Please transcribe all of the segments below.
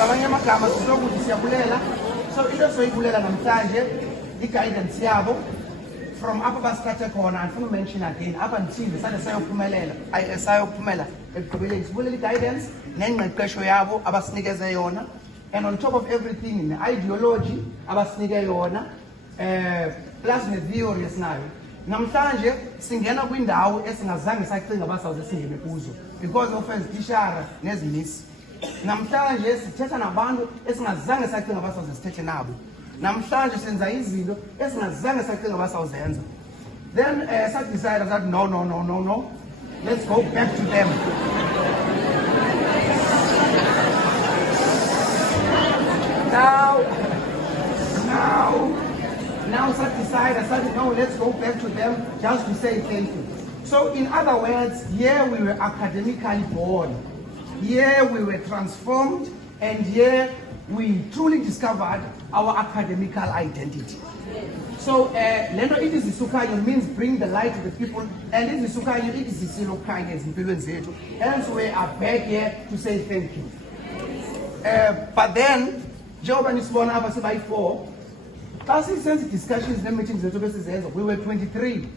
Ngamanye amagama sizokuthi siyabulela. So into soyibulela namhlanje i-guidance yabo from apho basithathe khona andifuna umention again up until sade sayophumela ekugqibeleni sibulela i-guidance nengqeqesho yabo abasinikeze yona, and on top of everything ne-ideology abasinike yona plus ne-theory esinayo. Namhlanje singena kwindawo esingazange sacinga basawuze singene kuzo because of ezitishara nezimisi. Namhlanje sithetha nabantu esingazange sacinga basawuze sithethe nabo. Namhlanje senza izinto esingazange sacinga basawuzenza. Then sathi decide that no, let's go back to them. Now sathi decide, I said no, let's go back to them just to say thank you. So in other words, here we were academically born, here we were transformed, and here we truly discovered our academical identity. So lento ithi Zisukhany means bring the light to the people, and ithi Zisukhany ithi Zisilokhanya ezimpilweni zethu. Hence we are back here to say thank you. But then njengoba nisibona apha sibayi-4, xa sisenza discussions ne-meetings zethu besizenza, we were 23,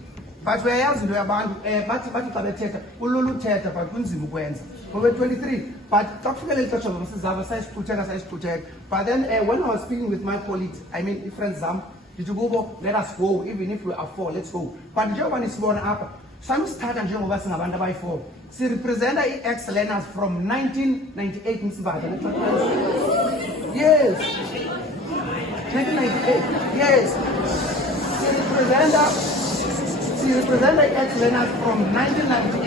but uyayazi into yabantu bathi xa bethetha kulula uthetha but kunzima ukwenza. We were 23, but xa kufikele ixesha zona sizaba sayisiqhutheka. But then when I was speaking with my colleagues, I mean friends zam, ndithi kubo, let us go, even if we are 4, let's go. But njengoba nisibona apha sanisithatha njengoba singabantu abayi-4, sirepresenta i-ex-learners from 1998 Msibata. Yes, 1998, yes. She represents the ex-learners from 1998.